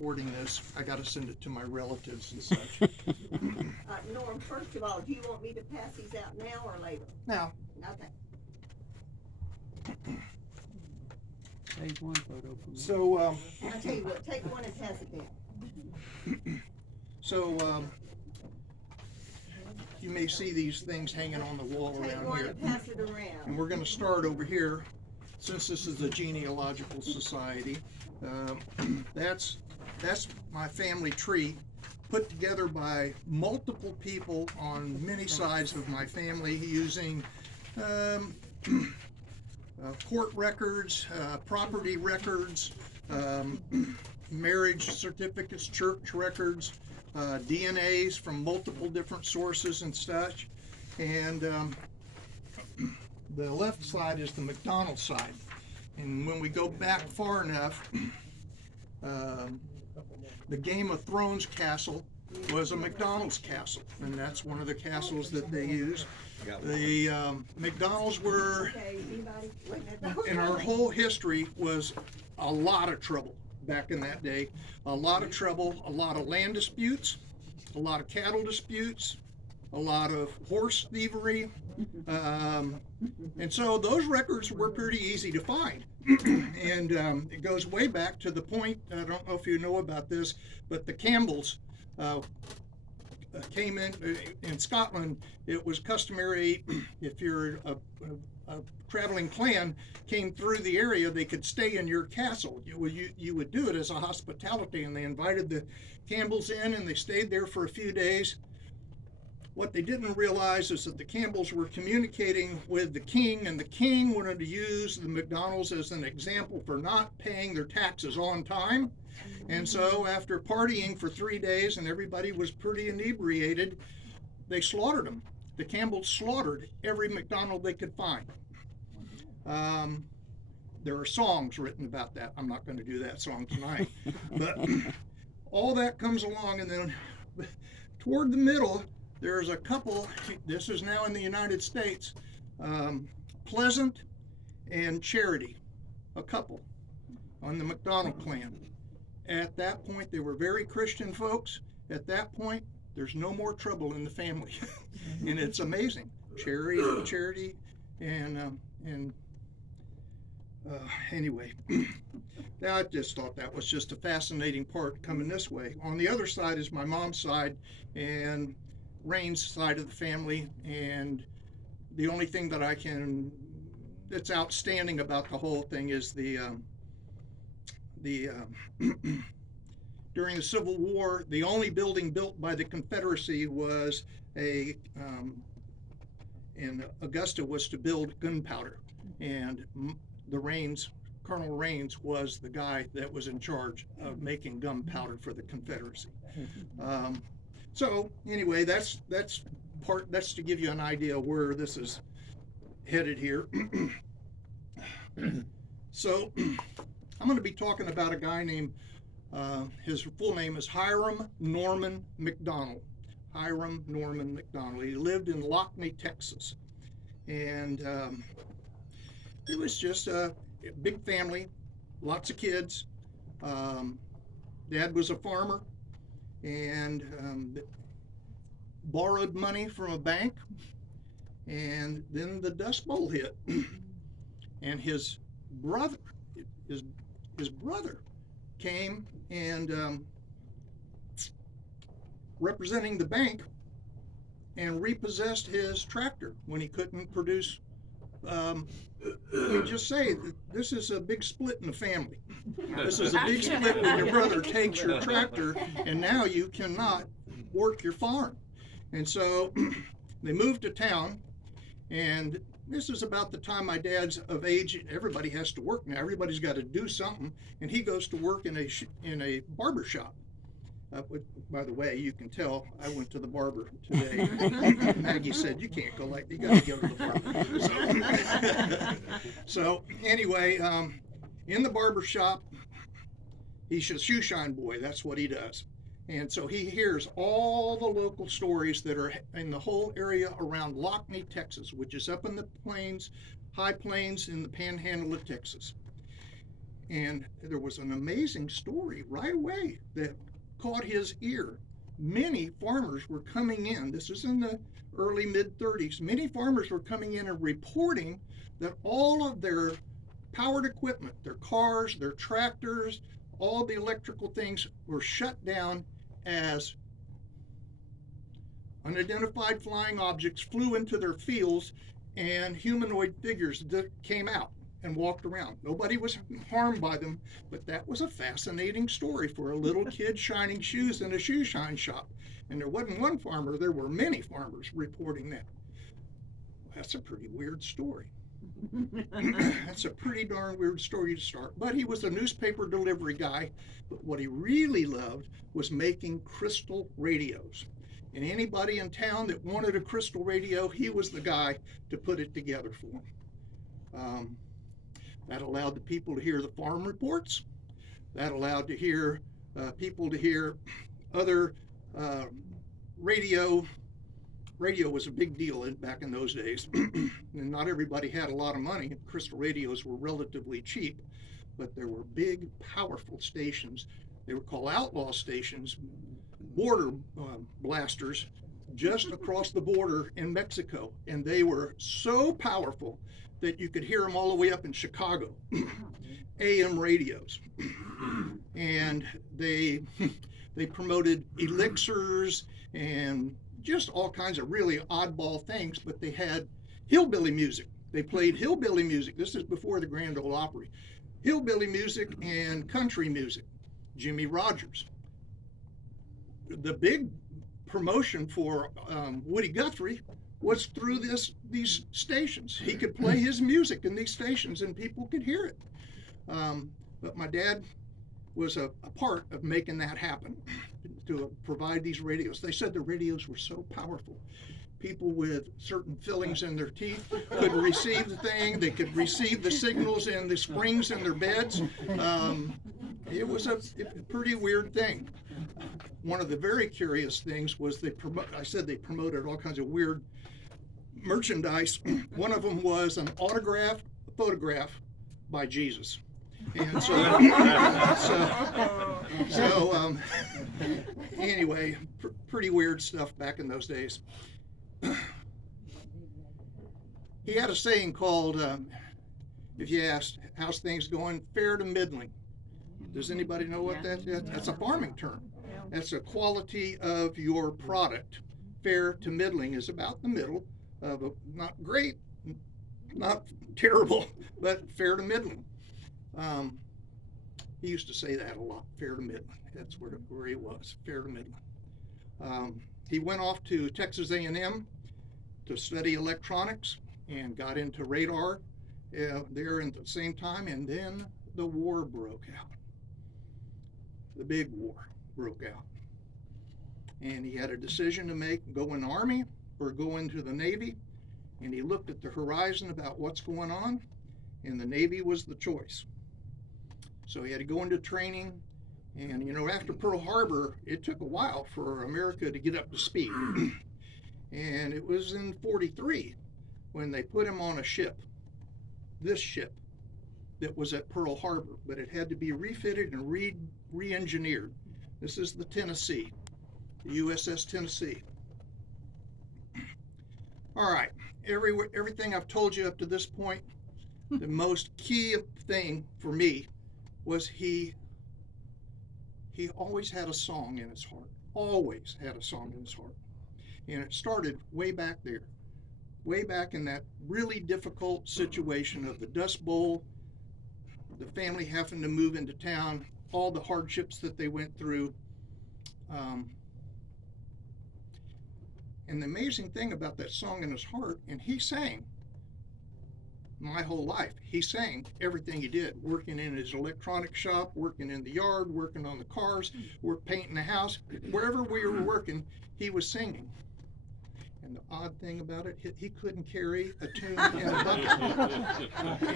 recording this. I gotta send it to my relatives and such. Norm, first of all, do you want me to pass these out now or later? Now, Okay. Take one photo for me. so, I'll tell you what, take one and pass it down. you may see these things hanging on the wall Take around one here. and pass it And around. we're gonna start over here, since this is the genealogical society. That's my family tree, put together by multiple people on many sides of my family using court records, property records, marriage certificates, church records, DNAs from multiple different sources and such. And the left side is the McDonald side. And when we go back far enough, the Game of Thrones castle was a McDonald's castle, and that's one of the castles that they use. The McDonald's were, Okay, anybody? Wait a minute. in our whole history, was a lot of trouble back in that day. A lot of trouble, a lot of land disputes, a lot of cattle disputes, a lot of horse thievery. And so those records were pretty easy to find. And it goes way back to the point, I don't know if you know about this, but the Campbells came in Scotland. It was customary, if you're a traveling clan came through the area, they could stay in your castle. You would do it as a hospitality, and they invited the Campbells in, and they stayed there for a few days. What they didn't realize is that the Campbells were communicating with the king, and the king wanted to use the McDonald's as an example for not paying their taxes on time. And so after partying for 3 days and everybody was pretty inebriated, they slaughtered them. The Campbells slaughtered every McDonald they could find. There are songs written about that. I'm not going to do that song tonight. But all that comes along, and then toward the middle, there's a couple. This is now in the United States. Pleasant and Charity, a couple on the McDonald clan. At that point, they were very Christian folks. At that point, there's no more trouble in the family. And it's amazing. Charity, and anyway, I just thought that was just a fascinating part coming this way. On the other side is my mom's side and Rain's side of the family, and the only thing that's outstanding about the whole thing is during the Civil War, the only building built by the Confederacy was in Augusta was to build gunpowder, and Colonel Rains was the guy that was in charge of making gunpowder for the Confederacy. So anyway, that's to give you an idea of where this is headed here. So I'm going to be talking about a guy named, his full name is Hiram Norman McDonald. Hiram Norman McDonald. He lived in Lockney, Texas. And it was just a big family, lots of kids. Dad was a farmer and borrowed money from a bank, and then the Dust Bowl hit. And his brother came and representing the bank, and repossessed his tractor when he couldn't produce. Let me just say that this is a big split in the family. This is a big split when your brother takes your tractor and now you cannot work your farm. And so they moved to town, and this is about the time my dad's of age. Everybody has to work now. Everybody's got to do something, and he goes to work in a barber shop. By the way, you can tell I went to the barber today. Maggie said, you can't go like that. You got to go to the barber. So anyway, in the barber shop, he's a shoe shine boy. That's what he does. And so he hears all the local stories that are in the whole area around Lockney, Texas, which is up in the plains, high plains in the panhandle of Texas. And there was an amazing story right away that caught his ear. Many farmers were coming in, this is in the early mid-30s, many farmers were coming in and reporting that all of their powered equipment, their cars, their tractors, all the electrical things were shut down as unidentified flying objects flew into their fields and humanoid figures that came out and walked around. Nobody was harmed by them, but that was a fascinating story for a little kid shining shoes in a shoe shine shop. And there wasn't one farmer, there were many farmers reporting that. That's a pretty weird story. That's a pretty darn weird story to start. But he was a newspaper delivery guy, but what he really loved was making crystal radios. And anybody in town that wanted a crystal radio, he was the guy to put it together for them. That allowed the people to hear the farm reports. That allowed to hear people to hear other radio. Radio was a big deal back in those days. And not everybody had a lot of money. Crystal radios were relatively cheap, but there were big, powerful stations. They were called outlaw stations, border blasters, just across the border in Mexico. And they were so powerful that you could hear them all the way up in Chicago, AM radios. And they promoted elixirs and just all kinds of really oddball things, but they had hillbilly music. They played hillbilly music. This is before the Grand Ole Opry. Hillbilly music and country music. Jimmy Rogers. The big promotion for Woody Guthrie was through these stations. He could play his music in these stations and people could hear it. But my dad was a part of making that happen, to provide these radios. They said the radios were so powerful. People with certain fillings in their teeth could receive the thing. They could receive the signals in the springs in their beds. It was a pretty weird thing. One of the very curious things was I said they promoted all kinds of weird merchandise. One of them was an autographed photograph by Jesus. And anyway, pretty weird stuff back in those days. He had a saying called, if you asked, how's things going, fair to middling. Does anybody know what that is? That's a farming term. That's a quality of your product. Fair to middling is about the middle of not great, not terrible, but fair to middling. He used to say that a lot, fair to middling. That's where he was, fair to middling. He went off to Texas A&M to study electronics and got into radar there at the same time, and then the war broke out. The big war broke out. And he had a decision to make, go in the Army or go into the Navy, and he looked at the horizon about what's going on, and the Navy was the choice. So he had to go into training, and after Pearl Harbor, it took a while for America to get up to speed. And it was in '43 when they put him on a ship, this ship that was at Pearl Harbor, but it had to be refitted and re-engineered. This is the Tennessee, the USS Tennessee. All right, everything I've told you up to this point, the most key thing for me was he always had a song in his heart, always had a song in his heart. And it started way back there, way back in that really difficult situation of the Dust Bowl, the family having to move into town, all the hardships that they went through. And the amazing thing about that song in his heart, and he sang my whole life. He sang everything he did, working in his electronic shop, working in the yard, working on the cars, painting the house. Wherever we were working, he was singing. And the odd thing about it, he couldn't carry a tune in a bucket.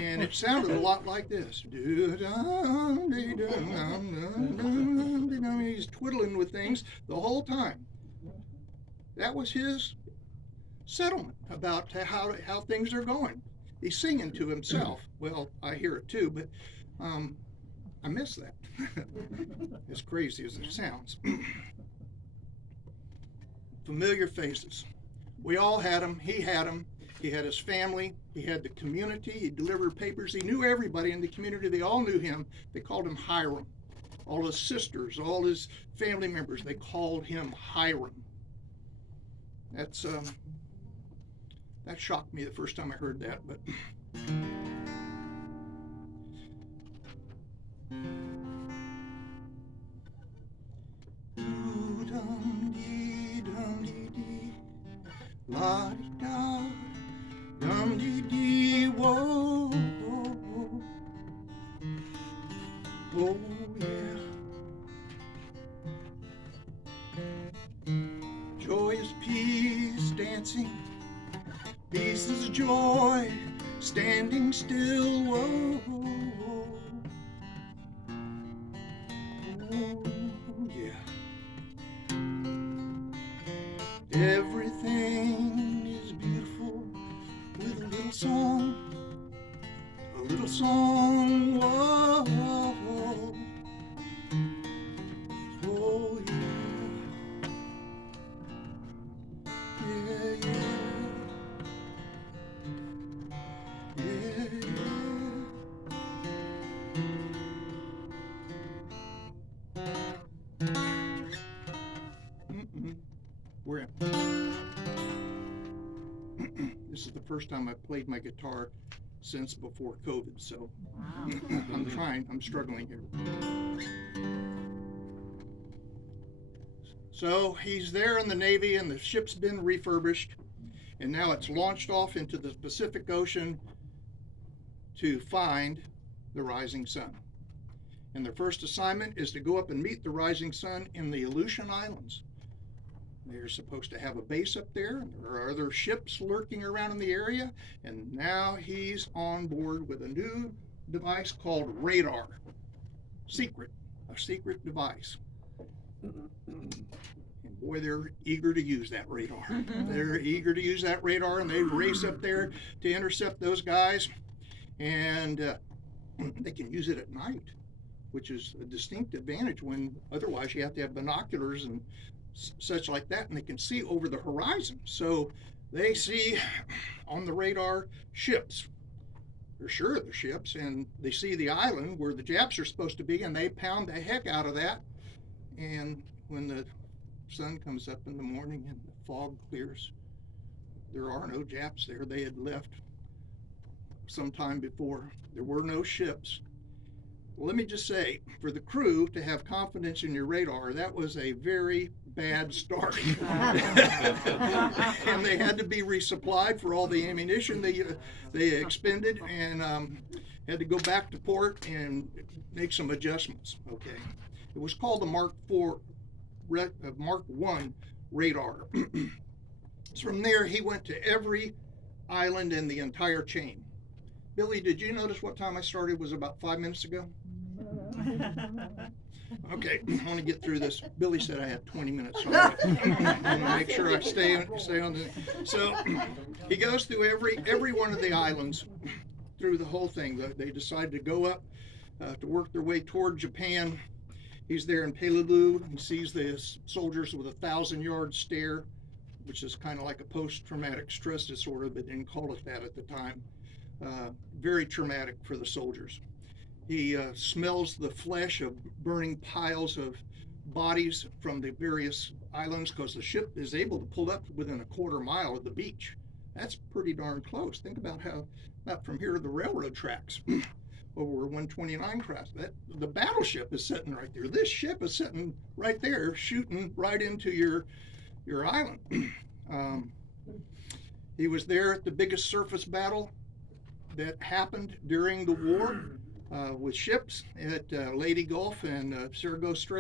And it sounded a lot like this. He's twiddling with things the whole time. That was his settlement about how things are going. He's singing to himself. Well, I hear it too, but I miss that. As crazy as it sounds. Familiar faces. We all had them. He had them. He had his family. He had the community. He delivered papers. He knew everybody in the community. They all knew him. They called him Hiram. All his sisters, all his family members, they called him Hiram. That shocked me the first time I heard that, but la-di-da, dum-dee-dee, whoa, whoa, whoa. Oh yeah. Joyous peace dancing, pieces of joy standing still. Whoa, whoa. Oh yeah. Everything is beautiful with a little song. A little song, whoa, whoa, whoa. Oh yeah, yeah, yeah, yeah, yeah. We're in. This is the first time I've played my guitar since before COVID, so I'm trying, I'm struggling here. So he's there in the Navy and the ship's been refurbished and now it's launched off into the Pacific Ocean to find the rising sun. And their first assignment is to go up and meet the rising sun in the Aleutian Islands. They're supposed to have a base up there, and there are other ships lurking around in the area, and now he's on board with a new device called radar. A secret device. And boy, they're eager to use that radar. They're eager to use that radar, and they race up there to intercept those guys, and they can use it at night, which is a distinct advantage when otherwise you have to have binoculars and such like that, and they can see over the horizon. So they see on the radar ships. They're sure they're ships, and they see the island where the Japs are supposed to be, and they pound the heck out of that. And when the sun comes up in the morning and the fog clears, there are no Japs there. They had left some time before. There were no ships. Well, let me just say, for the crew to have confidence in your radar, that was a very bad start. And they had to be resupplied for all the ammunition they expended, and had to go back to port and make some adjustments. Okay, it was called the Mark I radar. So from there, he went to every island in the entire chain. Billy, did you notice what time I started was about 5 minutes ago? Okay, I want to get through this. Billy said I had 20 minutes, so I want to make sure I stay on the. So he goes through every one of the islands, through the whole thing. They decide to go up to work their way toward Japan. He's there in Peleliu. He sees the soldiers with a 1,000-yard stare, which is kind of like a post-traumatic stress disorder. They didn't call it that at the time. Very traumatic for the soldiers. He smells the flesh of burning piles of bodies from the various islands, because the ship is able to pull up within a quarter mile of the beach. That's pretty darn close. Think about about from here to the railroad tracks over 129 cross. The battleship is sitting right there. This ship is sitting right there, shooting right into your island. He was there at the biggest surface battle that happened during the war with ships at Leyte Gulf and Sargo Strait.